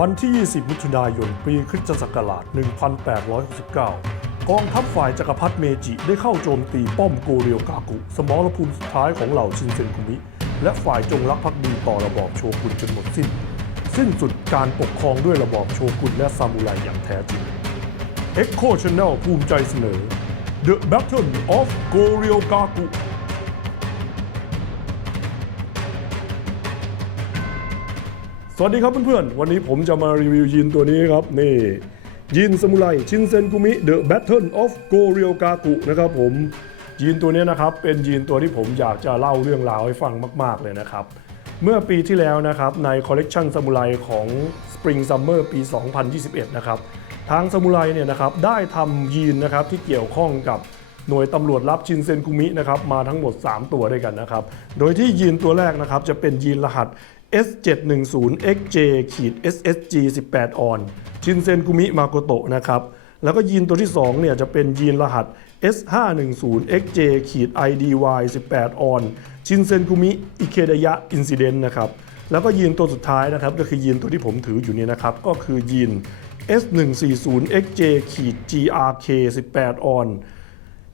วันที่ 20 มิถุนายน ปีคริสตศักราช 1869 กองทัพฝ่ายจักรพรรดิเมจิได้เข้าโจมตีป้อมโกเรียวกากุ สมรภูมิสุดท้ายของเหล่าชินเซนคุมิ และฝ่ายจงรักภักดีต่อระบอบโชกุนจนหมดสิ้น สิ้นสุดการปกครองด้วยระบอบโชกุนและซามูไรอย่างแท้จริง Echo Channel ภูมิใจเสนอ The Battle of Goryogaku สวัสดีครับเพื่อนๆ วันนี้ผมจะมารีวิวยีนตัวนี้ครับ นี่ยีนสมุไรชินเซนกุมิ The Battle of Goryogaku นะครับผมยีนตัวนี้นะครับ เป็นยีนตัวที่ผมอยากจะเล่าเรื่องราวให้ฟังมากๆเลยนะครับ เมื่อปีที่แล้วนะครับ ในคอลเลกชันสมุไรของ Spring Summer ปี 2021 นะครับ ทางสมุไรเนี่ยนะครับได้ทำยีนนะครับที่เกี่ยวข้องกับหน่วยตำรวจลับชินเซนกุมินะครับมาทั้งหมด 3 ตัวด้วยกันนะครับ โดยที่ยีนตัวแรกนะครับจะเป็นยีนรหัส S710XJ SSG 18 ออน ชินเซนกุมิมาโกโตะนะครับ แล้วก็ยีนตัวที่ 2 เนี่ยจะเป็นยีนรหัส S510XJ IDY 18 ออน ชินเซนกุมิอิเคดายะอินซิเดนต์นะครับ แล้วก็ยีนตัวสุดท้ายนะครับ ก็คือยีนตัวที่ผมถืออยู่เนี่ยนะครับ ก็คือยีน S140XJ GRK 18 ออน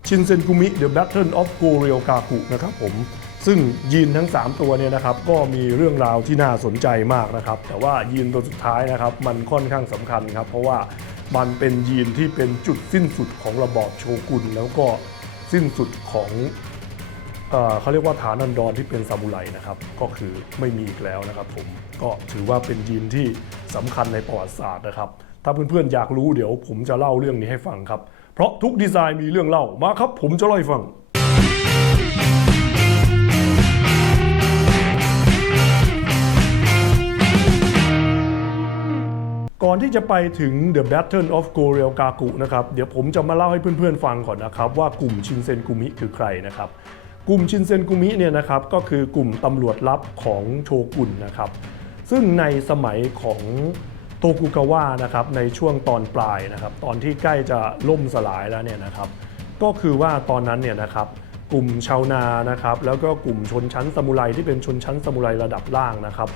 ชินเซนกุมิ The Battle of g o r y o g a k u นะครับผม ซึ่งยีนทั้ง 3 ตัวเนี่ยนะครับก็มีเรื่องราวที่น่าสนใจมากนะครับ แต่ว่ายีนตัวสุดท้ายนะครับมันค่อนข้างสำคัญครับ เพราะว่ามันเป็นยีนที่เป็นจุดสิ้นสุดของระบอบโชกุนแล้วก็สิ้นสุดของเอเขาเรียกว่าฐานันดรที่เป็นซามูไรนะครับ ก็คือไม่มีอีกแล้วนะครับ ผมก็ถือว่าเป็นยีนที่สำคัญในประวัติศาสตร์นะครับ ถ้าเพื่อนๆอยากรู้เดี๋ยวผมจะเล่าเรื่องนี้ให้ฟังครับ เพราะทุกดีไซน์มีเรื่องเล่ามาครับ ผมจะเล่าให้ฟัง ก่อนที่จะไปถึง The Battle of g o r y o g a k u นะครับ เดี๋ยวผมจะมาเล่าให้เพื่อนๆฟังก่อนนะครับ ว่ากลุ่มชินเซนกุมิคือใครนะครับ กลุ่มชินเซนกุมิเนี่ยนะครับก็คือกลุ่มตำรวจลับของโชกุนนะครับ ซึ่งในสมัยของโตกุกาวะนะครับในช่วงตอนปลายนะครับ ตอนที่ใกล้จะล่มสลายแล้วเนี่ยนะครับ ก็คือว่าตอนนั้นเนี่ยนะครับกลุ่มชาวนานะครับแล้วก็กลุ่มชนชั้นซามูไรที่เป็นชนชั้นซามูไรระดับล่างนะครับ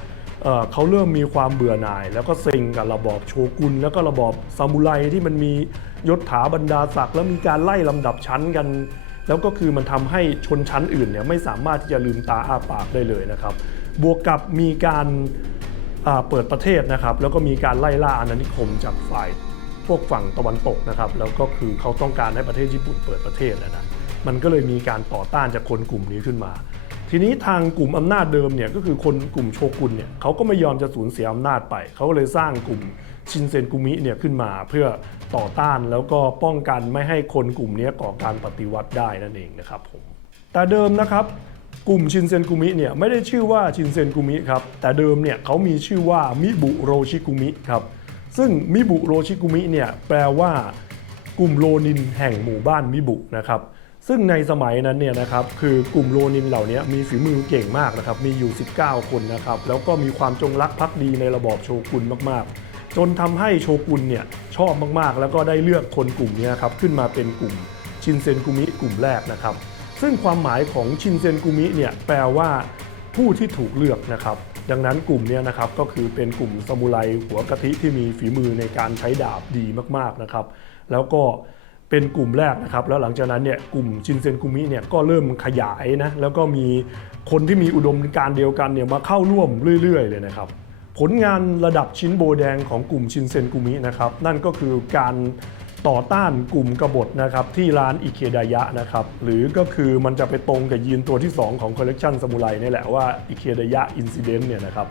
เเขาเริ่มมีความเบื่อหน่าย แล้วก็เซ็งกับระบอบโชกุนแล้วก็ระบอบซามูไรที่มันมียศถาบรรดาศักดิ์แล้วมีการไล่ลำดับชั้นกัน แล้วก็คือมันทำให้ชนชั้นอื่นเนี่ยไม่สามารถที่จะลืมตาอ้าปากได้เลยนะครับ บวกกับมีการเปิดประเทศนะครับ แล้วก็มีการไล่ล่าอาณานิคมจากฝ่ายพวกฝั่งตะวันตกนะครับ แล้วก็คือเขาต้องการให้ประเทศญี่ปุ่นเปิดประเทศนะมันก็เลยมีการต่อต้านจากคนกลุ่มนี้ขึ้นมา ทีนี้ทางกลุ่มอำนาจเดิมเนี่ยก็คือคนกลุ่มโชกุนเนี่ยเขาก็ไม่ยอมจะสูญเสียอำนาจไป เขาก็เลยสร้างกลุ่มชินเซนกุมิเนี่ยขึ้นมาเพื่อต่อต้านแล้วก็ป้องกันไม่ให้คนกลุ่มนี้ก่อการปฏิวัติได้นั่นเองนะครับผมแต่เดิมนะครับกลุ่มชินเซนกุมิเนี่ยไม่ได้ชื่อว่าชินเซนกุมิครับแต่เดิมเนี่ยเขามีชื่อว่ามิบุโรชิกุมิครับซึ่งมิบุโรชิกุมิเนี่ยแปลว่ากลุ่มโลนินแห่งหมู่บ้านมิบุนะครับ ซึ่งในสมัยนั้นเนี่ยนะครับคือกลุ่มโลนินเหล่านี้มีฝีมือเก่งมากนะครับมีอยู่ 19 คนนะครับแล้วก็มีความจงรักภักดีในระบอบโชกุนมากๆ จนทำให้โชกุนเนี่ยชอบมากๆ แล้วก็ได้เลือกคนกลุ่มนี้ครับขึ้นมาเป็นกลุ่มชินเซนกุมิกลุ่มแรกนะครับ ซึ่งความหมายของชินเซนกุมิเนี่ยแปลว่าผู้ที่ถูกเลือกนะครับดังนั้นกลุ่มนี้นะครับก็คือเป็นกลุ่มซามูไรหัวกะทิที่มีฝีมือในการใช้ดาบดีมากๆนะครับ แล้วก็ เป็นกลุ่มแรกนะครับแล้วหลังจากนั้นเนี่ยกลุ่มชินเซนกุมิเนี่ยก็เริ่มขยายนะแล้วก็มีคนที่มีอุดมการเดียวกันเนี่ยมาเข้าร่วมเรื่อย ๆ เลยนะครับ ผลงานระดับชิ้นโบแดงของกลุ่มชินเซนกุมินะครับนั่นก็คือการต่อต้านกลุ่มกบฏนะครับที่ร้านอิเคดายะนะครับหรือก็คือมันจะไปตรงกับยีนตัวที่ 2 ของคอลเลกชันซามูไรนี่แหละว่าอิเคดายะอินซิเดนต์เนี่ยนะครับ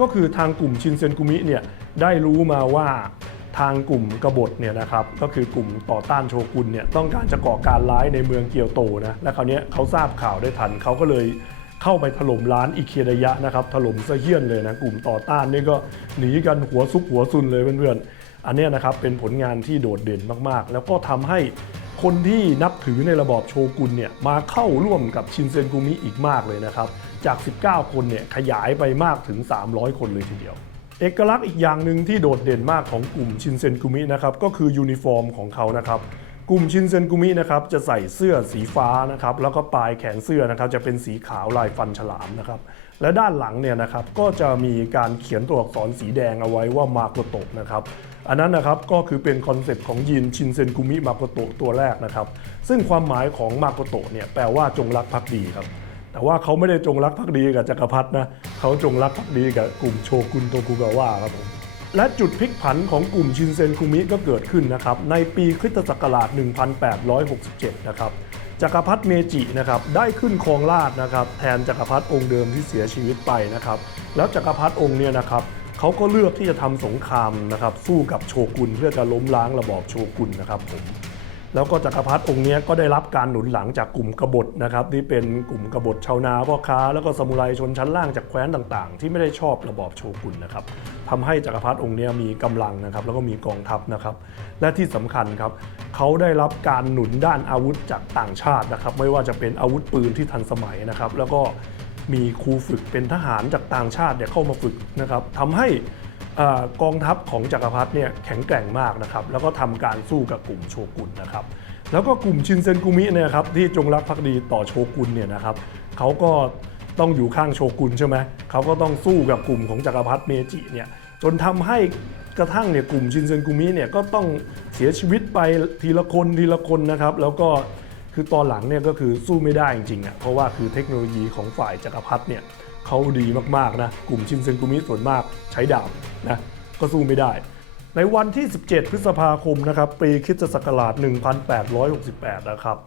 ก็คือทางกลุ่มชินเซนกุมิเนี่ยได้รู้มาว่า ทางกลุ่มกบฏเนี่ยนะครับก็คือกลุ่มต่อต้านโชกุนเนี่ยต้องการจะก่อการร้ายในเมืองเกียวโตนะและคราวเนี้ยเขาทราบข่าวได้ทันเขาก็เลยเข้าไปถล่มร้านอิเคดายะนะครับถล่มซะเฮียนเลยนะกลุ่มต่อต้านนี่ก็หนีกันหัวซุกหัวซุนเลยเพื่อนๆอันเนี้ยนะครับเป็นผลงานที่โดดเด่นมากๆ แล้วก็ทำให้คนที่นับถือในระบอบโชกุนเนี่ยมาเข้าร่วมกับชินเซนกุมิอีกมากเลยนะครับจาก 19 คนเนี่ยขยายไปมากถึง 300 คนเลยทีเดียว เอกลักษณ์อีกอย่างหนึ่งที่โดดเด่นมากของกลุ่มชินเซนกุมินะครับก็คือยูนิฟอร์มของเขานะครับกลุ่มชินเซนกุมินะครับจะใส่เสื้อสีฟ้านะครับแล้วก็ปลายแขนเสื้อนะครับจะเป็นสีขาวลายฟันฉลามนะครับและด้านหลังเนี่ยนะครับก็จะมีการเขียนตัวอักษรสีแดงเอาไว้ว่ามาโกโตะนะครับอันนั้นนะครับก็คือเป็นคอนเซปต์ของยีนชินเซนกุมิมาโกโตะตัวแรกนะครับซึ่งความหมายของมาโกโตะเนี่ยแปลว่าจงรักภักดีครับ แต่ว่าเขาไม่ได้จงรักภักดีกับจักรพรรดินะเขาจงรักภักดีกับกลุ่มโชกุนโตกุกาวะครับผมและจุดพลิกผันของกลุ่มชินเซนคุมิก็เกิดขึ้นนะครับในปีคริสตศักราช 1867 นะครับจักรพรรดิเมจินะครับได้ขึ้นครองราชนะครับแทนจักรพรรดิองค์เดิมที่เสียชีวิตไปนะครับแล้วจักรพรรดิองค์เนี่ยนะครับเขาก็เลือกที่จะทำสงครามนะครับสู้กับโชกุนเพื่อจะล้มล้างระบอบโชกุนนะครับผม แล้วก็จักรพรรดิองค์นี้ก็ได้รับการหนุนหลังจากกลุ่มกบฏนะครับที่เป็นกลุ่มกบฏชาวนาพ่อค้า แล้วก็ซามูไรชนชั้นล่างจากแคว้นต่างๆ ที่ไม่ได้ชอบระบอบโชกุนนะครับทำให้จักรพรรดิองค์นี้มีกำลังนะครับแล้วก็มีกองทัพนะครับ และที่สำคัญครับเขาได้รับการหนุนด้านอาวุธจากต่างชาตินะครับ ไม่ว่าจะเป็นอาวุธปืนที่ทันสมัยนะครับ แล้วก็มีครูฝึกเป็นทหารจากต่างชาติเนี่ยเข้ามาฝึกนะครับทำให้ กองทัพของจักรพรรดิเนี่ยแข็งแกร่งมากนะครับแล้วก็ทำการสู้กับกลุ่มโชกุนนะครับแล้วก็กลุ่มชินเซนกุมิเนี่ยครับที่จงรักภักดีต่อโชกุนเนี่ยนะครับเขาก็ต้องอยู่ข้างโชกุนใช่ไหมเขาก็ต้องสู้กับกลุ่มของจักรพรรดิเมจิเนี่ยจนทำให้กระทั่งเนี่ยกลุ่มชินเซนกุมิเนี่ยก็ต้องเสียชีวิตไปทีละคนทีละคนนะครับแล้วก็คือตอนหลังเนี่ยก็คือสู้ไม่ได้จริงๆอะเพราะว่าคือเทคโนโลยีของฝ่ายจักรพรรดิเนี่ย เขาดีมากๆนะกลุ่มชินเซนกุมิส่วนมากใช้ดาบนะก็สู้ไม่ได้ ในวันที่ 17 พฤษภาคมนะครับปีคริสตศักราช 1868 นะครับ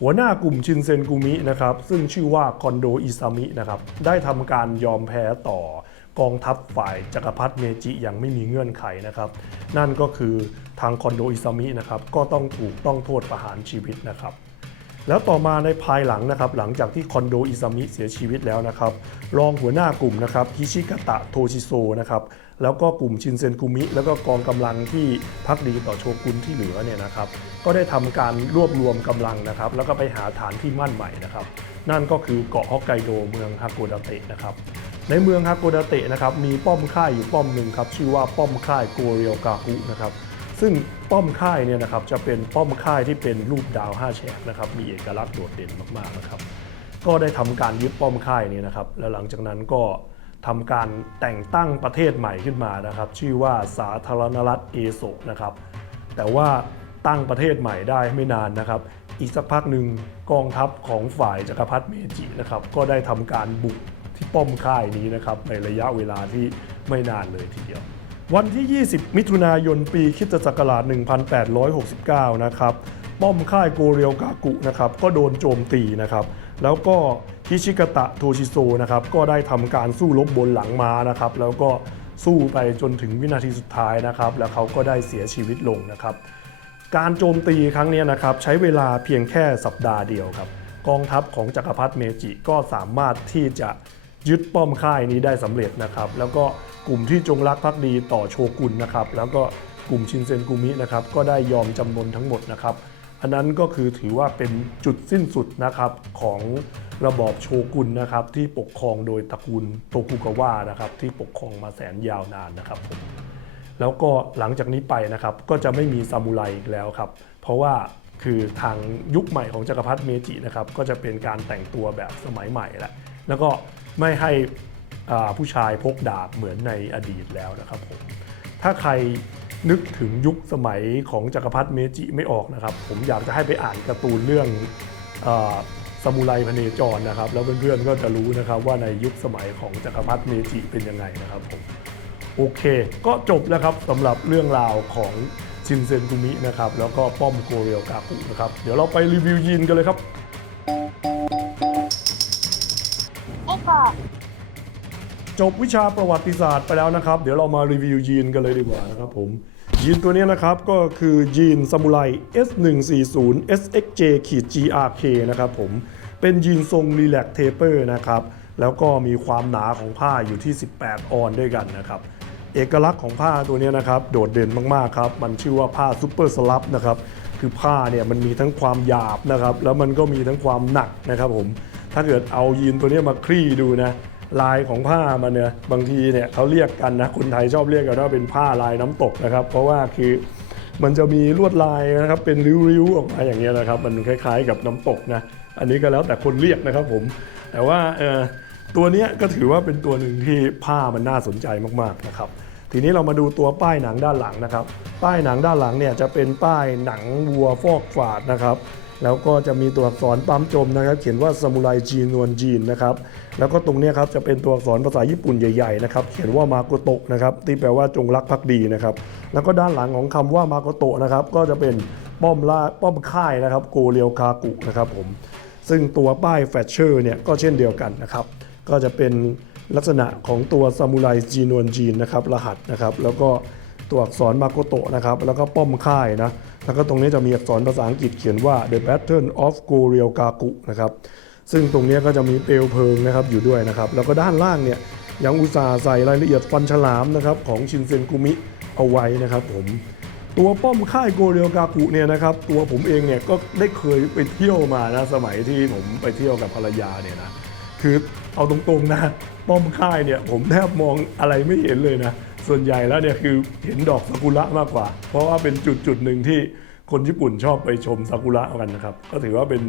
หัวหน้ากลุ่มชินเซนกุมินะครับซึ่งชื่อว่าคอนโดอิซามินะครับได้ทำการยอมแพ้ต่อกองทัพฝ่ายจักรพรรดิเมจิอย่างไม่มีเงื่อนไขนะครับ นั่นก็คือทางคอนโดอิซามินะครับก็ต้องถูกต้องโทษประหารชีวิตนะครับ แล้วต่อมาในภายหลังนะครับ หลังจากที่คอนโดอิซามิเสียชีวิตแล้วนะครับ รองหัวหน้ากลุ่มนะครับฮิชิกะตะโทชิโซนะครับแล้วก็กลุ่มชินเซนกุมิ แล้วก็กองกำลังที่พักดีต่อโชกุนที่เหลือเนี่ยนะครับ ก็ได้ทำการรวบรวมกำลังนะครับ แล้วก็ไปหาฐานที่มั่นใหม่นะครับ นั่นก็คือเกาะฮอกไกโดเมืองฮาโกดาเตะนะครับ ในเมืองฮาโกดาเตะนะครับมีป้อมค่ายอยู่ป้อมหนึ่งครับชื่อว่าป้อมค่ายโกเรียวกาคุนะครับ ซึ่งป้อมค่ายเนี่ยนะครับจะเป็นป้อมค่ายที่เป็นรูปดาว 5 แฉกนะครับมีเอกลักษณ์โดดเด่นมากๆนะครับ ก็ได้ทำการยึดป้อมค่ายนี้นะครับ แล้วหลังจากนั้นก็ทำการแต่งตั้งประเทศใหม่ขึ้นมานะครับ ชื่อว่าสาธารณรัฐเอโซนะครับ แต่ว่าตั้งประเทศใหม่ได้ไม่นานนะครับ อีกสักพักหนึ่งกองทัพของฝ่ายจักรพรรดิเมจินะครับ ก็ได้ทำการบุกที่ป้อมค่ายนี้นะครับในระยะเวลาที่ไม่นานเลยทีเดียว วันที่ 20 มิถุนายน ปีคิตศักราช 1869 นะครับ ป้อมค่ายโกเรียวกากุนะครับ ก็โดนโจมตีนะครับ แล้วก็ฮิชิกะตะโทชิโซนะครับ ก็ได้ทำการสู้รบบนหลังม้านะครับ แล้วก็สู้ไปจนถึงวินาทีสุดท้ายนะครับ แล้วเขาก็ได้เสียชีวิตลงนะครับ การโจมตีครั้งนี้นะครับใช้เวลาเพียงแค่สัปดาห์เดียวครับ กองทัพของจักรพรรดิเมจิก็สามารถที่จะ ยึดป้อมค่ายนี้ได้สำเร็จนะครับ แล้วก็กลุ่มที่จงรักภักดีต่อโชกุนนะครับ แล้วก็กลุ่มชินเซนกุมินะครับ ก็ได้ยอมจำนนทั้งหมดนะครับ อันนั้นก็คือถือว่าเป็นจุดสิ้นสุดนะครับของระบอบโชกุนนะครับที่ปกครองโดยตระกูลโตกุกาวะนะครับที่ปกครองมาแสนยาวนานนะครับผมแล้วก็หลังจากนี้ไปนะครับก็จะไม่มีซามูไรอีกแล้วครับ เพราะว่าคือทางยุคใหม่ของจักรพรรดิเมจินะครับก็จะเป็นการแต่งตัวแบบสมัยใหม่แหล้วแล้วก็ ไม่ให้ผู้ชายพกดาบเหมือนในอดีตแล้วนะครับผมถ้าใครนึกถึงยุคสมัยของจักรพรรดิเมจิไม่ออกนะครับ ผมอยากจะให้ไปอ่านการ์ตูนเรื่องอาซามูไรพเนจรนะครับ แล้วเพื่อนๆก็จะรู้นะครับว่าในยุคสมัยของจักรพรรดิเมจิเป็นยังไงนะครับผมโอเค ก็จบแล้วครับสำหรับเรื่องราวของชินเซนกุมินะครับแล้วก็ป้อมโกเรียวกากุนะครับ เดี๋ยวเราไปรีวิวยีนกันเลยครับ จบวิชาประวัติศาสตร์ไปแล้วนะครับ เดี๋ยวเรามารีวิวยีนกันเลยดีกว่านะครับผมยีนตัวนี้นะครับก็คือยีนซามูไร S140 SXJ-GRK นะครับผมเป็นยีนทรงรีแลกเทเปอร์นะครับแล้วก็มีความหนาของผ้าอยู่ที่ 18 ออนด้วยกันนะครับเอกลักษณ์ของผ้าตัวนี้นะครับโดดเด่นมากๆครับมันชื่อว่าผ้าซูเปอร์สลับนะครับคือผ้าเนี่ยมันมีทั้งความหยาบนะครับแล้วมันก็มีทั้งความหนักนะครับผมถ้าเกิดเอายีนตัวนี้มาคลี่ดูนะ ลายของผ้ามันเนี่ยบางทีเนี่ยเขาเรียกกันนะคนไทยชอบเรียกกันว่าเป็นผ้าลายน้ำตกนะครับ เพราะว่าคือมันจะมีลวดลายนะครับเป็นริ้วๆออกมาอย่างเงี้ยนะครับ มันคล้ายๆกับน้ำตกนะอันนี้ก็แล้วแต่คนเรียกนะครับผม แต่ว่าตัวนี้ก็ถือว่าเป็นตัวหนึ่งที่ผ้ามันน่าสนใจมากๆนะครับ ทีนี้เรามาดูตัวป้ายหนังด้านหลังนะครับ ป้ายหนังด้านหลังเนี่ยจะเป็นป้ายหนังวัวฟอกฝาดนะครับ แล้วก็จะมีตัวอักษรปั๊มจมนะครับ เขียนว่าซามูไรจีนวนจีนนะครับ แล้วก็ตรงนี้ครับจะเป็นตัวอักษรภาษาญี่ปุ่นใหญ่ๆนะครับ เขียนว่ามาโกโตะนะครับที่แปลว่าจงรักภักดีนะครับ แล้วก็ด้านหลังของคำว่ามาโกโตะนะครับ ก็จะเป็นป้อมล่าป้อมค่ายนะครับโกเรียวคากุนะครับผม ซึ่งตัวป้ายแฟชเชอร์เนี่ยก็เช่นเดียวกันนะครับ ก็จะเป็นลักษณะของตัวซามูไรจีนวนจีนนะครับรหัสนะครับ แล้วก็ตัวอักษรมาโกโตะนะครับ แล้วก็ป้อมค่ายนะ แล้วก็ตรงนี้จะมีอักษรภาษาอังกฤษเขียนว่า The Pattern of g o r i e l Gaku นะครับ ซึ่งตรงนี้ก็จะมีเปลวเพลิงนะครับอยู่ด้วยนะครับ แล้วก็ด้านล่างเนี่ยยังอุตส่าห์ใส่รายละเอียดฟันฉลามนะครับของชินเซนกุมิเอาไว้นะครับผม ตัวป้อมค่ายโกเรียวกากุเนี่ยนะครับตัวผมเองเนี่ยก็ได้เคยไปเที่ยวมานะสมัยที่ผมไปเที่ยวกับภรรยาเนี่ยนะคือเอาตรงๆนะป้อมค่ายเนี่ยผมแทบมองอะไรไม่เห็นเลยนะ ส่วนใหญ่แล้วเนี่ยคือเห็นดอกซากุระมากกว่า เพราะว่าเป็นจุดจุดหนึ่งที่คนญี่ปุ่นชอบไปชมซากุระกันนะครับ ก็ถือว่าเป็น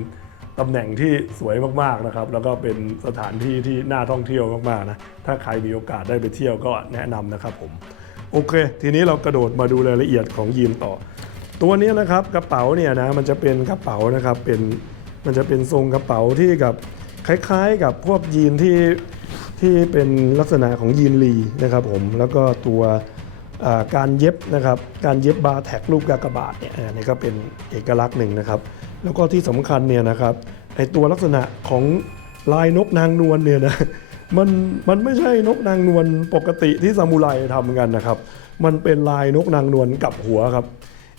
ตำแหน่งที่สวยมากๆนะครับ แล้วก็เป็นสถานที่ที่น่าท่องเที่ยวมากๆนะ ถ้าใครมีโอกาสได้ไปเที่ยวก็แนะนำนะครับผม โอเค ทีนี้เรากระโดดมาดูรายละเอียดของยีนต่อ ตัวนี้นะครับกระเป๋าเนี่ยนะมันจะเป็นกระเป๋านะครับเป็นมันจะเป็นทรงกระเป๋าที่กับคล้าย ๆ กับพวกยีนที่ ที่เป็นลักษณะของยีนลีนะครับผมแล้วก็ตัวการเย็บนะครับการเย็บบาร์แท็กรูปกากบาทเนี่ยอันนี้ก็เป็นเอกลักษณ์หนึ่งนะครับ แล้วก็ที่สำคัญเนี่ยนะครับไอตัวลักษณะของลายนกนางนวลเนี่ยนะมันมันไม่ใช่นกนางนวลปกติที่ซามูไรทำกันนะครับ มันเป็นลายนกนางนวลกับหัวครับ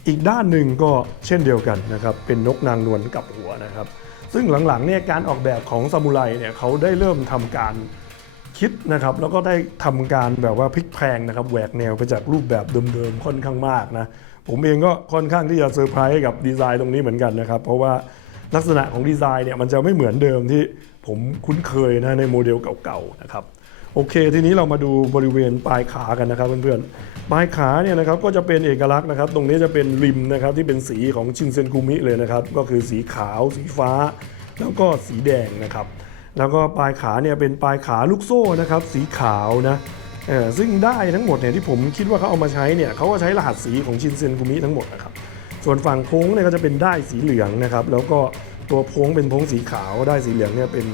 อีกด้านหนึ่งก็เช่นเดียวกันนะครับเป็นนกนางนวลกับหัวนะครับ ซึ่งหลังๆเนี่ยการออกแบบของซามูไรเนี่ยเขาได้เริ่มทำการ คิดนะครับแล้วก็ได้ทำการแบบว่าพลิกแพลงนะครับแหวกแนวไปจากรูปแบบเดิมๆค่อนข้างมากนะผมเองก็ค่อนข้างที่จะเซอร์ไพรส์กับดีไซน์ตรงนี้เหมือนกันนะครับ เพราะว่าลักษณะของดีไซน์เนี่ยมันจะไม่เหมือนเดิมที่ผมคุ้นเคยนะในโมเดลเก่าๆนะครับโอเค ทีนี้เรามาดูบริเวณปลายขากันนะครับเพื่อนๆปลายขาเนี่ยนะครับก็จะเป็นเอกลักษณ์นะครับ ตรงนี้จะเป็นริมนะครับที่เป็นสีของชินเซนกุมิเลยนะครับ ก็คือสีขาว สีฟ้า แล้วก็สีแดงนะครับ แล้วก็ปลายขาเนี่ยเป็นปลายขาลูกโซ่นะครับสีขาวนะซึ่งได้ทั้งหมดเนี่ยที่ผมคิดว่าเขาเอามาใช้เนี่ยเขาก็ใช้รหัสสีของชินเซนกุมิทั้งหมดนะครับส่วนฝั่งโค้งเนี่ยก็จะเป็นได้สีเหลืองนะครับแล้วก็ตัวโค้งเป็นโค้งสีขาวได้สีเหลืองเนี่ยเป็น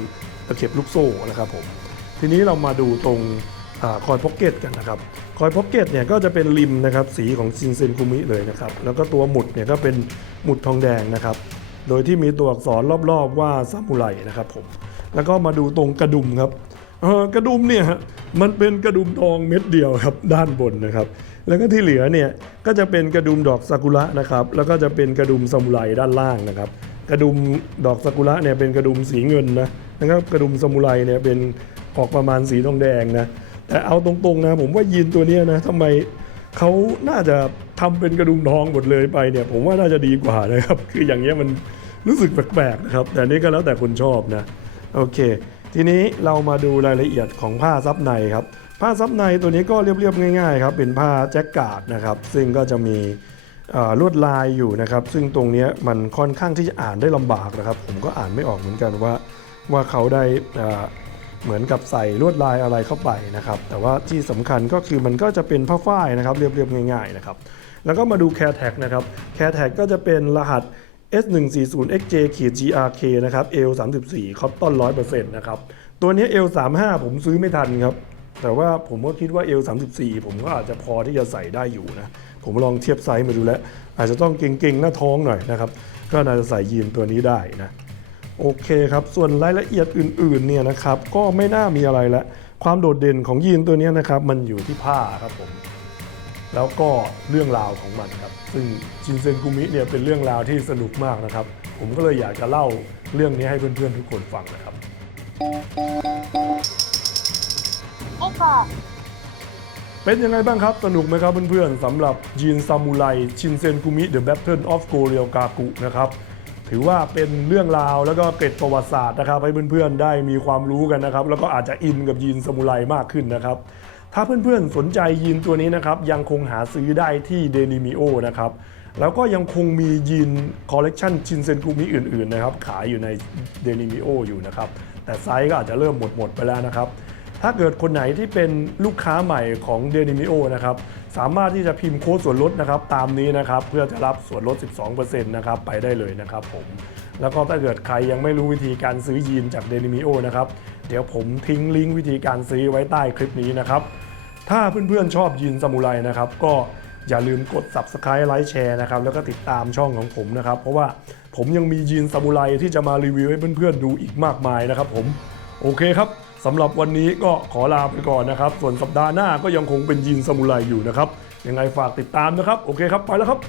ตะเข็บลูกโซ่นะครับผมทีนี้เรามาดูตรงคอยพ็อกเก็ตกันนะครับคอยพ็อกเก็ตเนี่ยก็จะเป็นริมนะครับสีของซินเซนคุมิเลยนะครับแล้วก็ตัวหมุดเนี่ยก็เป็นหมุดทองแดงนะครับโดยที่มีตัวอักษรรอบๆว่าซามูไรนะครับผม แล้วก็มาดูตรงกระดุมครับกระดุมเนี่ยมันเป็นกระดุมทองเม็ดเดียวครับด้านบนนะครับ แล้วก็ที่เหลือเนี่ยก็จะเป็นกระดุมดอกซากุระนะครับ แล้วก็จะเป็นกระดุมซามูไรด้านล่างนะครับ กระดุมดอกซากุระเนี่ยเป็นกระดุมสีเงินนะนะครับกระดุมซามูไรเนี่ยเป็นออกประมาณสีทองแดงนะแต่เอาตรงๆนะผมว่ายีนตัวเนี้ยนะทำไมเขาน่าจะทำเป็นกระดุมทองหมดเลยไปเนี่ย ผมว่าน่าจะดีกว่านะครับ คืออย่างเงี้ยมันรู้สึกแปลกๆนะครับ แต่นี่ก็แล้วแต่คนชอบนะ โอเค ทีนี้เรามาดูรายละเอียดของผ้าซับในครับ ผ้าซับในตัวนี้ก็เรียบๆง่ายๆครับ เป็นผ้าแจ็คการ์ดนะครับ ซึ่งก็จะมีลวดลายอยู่นะครับ ซึ่งตรงนี้มันค่อนข้างที่จะอ่านได้ลำบากนะครับ ผมก็อ่านไม่ออกเหมือนกันว่าว่าเขาได้เอ่อเหมือนกับใส่ลวดลายอะไรเข้าไปนะครับ แต่ว่าที่สำคัญก็คือมันก็จะเป็นผ้าฝ้ายนะครับ เรียบๆง่าย ๆ นะครับ แล้วก็มาดู c a r e Tag นะครับ c a r e Tag ก็จะเป็นรหัส S140XJ-GRK นะครับ L34 Cotton 100%นะครับ ตัวนี้ L35 ผมซื้อไม่ทันครับ แต่ว่าผมก็คิดว่า L34 ผมก็อาจจะพอที่จะใส่ได้อยู่นะ ผมลองเทียบไซส์มาดูแล้ว อาจจะต้องเก่งๆ หน้าท้องหน่อยนะครับ ก็น่าจะใส่ยีนตัวนี้ได้นะ โอเคครับ ส่วนรายละเอียดอื่นๆ เนี่ยนะครับ ก็ไม่น่ามีอะไรละ ความโดดเด่นของยีนตัวนี้นะครับ มันอยู่ที่ผ้าครับผม แล้วก็เรื่องราวของมันครับ ซึ่งชินเซนกุมิเนี่ยเป็นเรื่องราวที่สนุกมากนะครับ ผมก็เลยอยากจะเล่าเรื่องนี้ให้เพื่อนๆทุกคนฟังนะครับエコーเป็นยังไงบ้างครับ สนุกไหมครับเพื่อนๆสำหรับยีนซามูไรชินเซนกุมิ The Battle of g o r i e l Gaku นะครับถือว่าเป็นเรื่องราวแล้วก็เกร็ดประวัติศาสตร์นะครับ ให้เพื่อนๆได้มีความรู้กันนะครับ แล้วก็อาจจะอินกับยีนซามูไรมากขึ้นนะครับ ถ้าเพื่อนๆสนใจยีนตัวนี้นะครับยังคงหาซื้อได้ที่เดลิมิโอนะครับแล้วก็ยังคงมียีนคอลเลกชันชินเซนกุมิอื่นๆนะครับขายอยู่ในเดลิมิโออยู่นะครับแต่ไซส์ก็อาจจะเริ่มหมดหมดๆไปแล้วนะครับถ้าเกิดคนไหนที่เป็นลูกค้าใหม่ของเดลิมิโอนะครับสามารถที่จะพิมพ์โค้ดส่วนลดนะครับตามนี้นะครับเพื่อจะรับส่วนลด 12%นะครับไปได้เลยนะครับผม แล้วก็ถ้าเกิดใครยังไม่รู้วิธีการซื้อยีนจากเดลิมิโอนะครับ เดี๋ยวผมทิ้งลิงก์วิธีการซื้อไว้ใต้คลิปนี้นะครับ ถ้าเพื่อนๆชอบยีนซามูไรนะครับ ก็อย่าลืมกด subscribe ไลค์แชร์นะครับ แล้วก็ติดตามช่องของผมนะครับ เพราะว่าผมยังมียีนซามูไรที่จะมารีวิวให้เพื่อนๆดูอีกมากมายนะครับผม โอเคครับสำหรับวันนี้ก็ขอลาไปก่อนนะครับ ส่วนสัปดาห์หน้าก็ยังคงเป็นยีนซามูไรอยู่นะครับ ยังไงฝากติดตามนะครับ โอเคครับ ไปแล้วครับ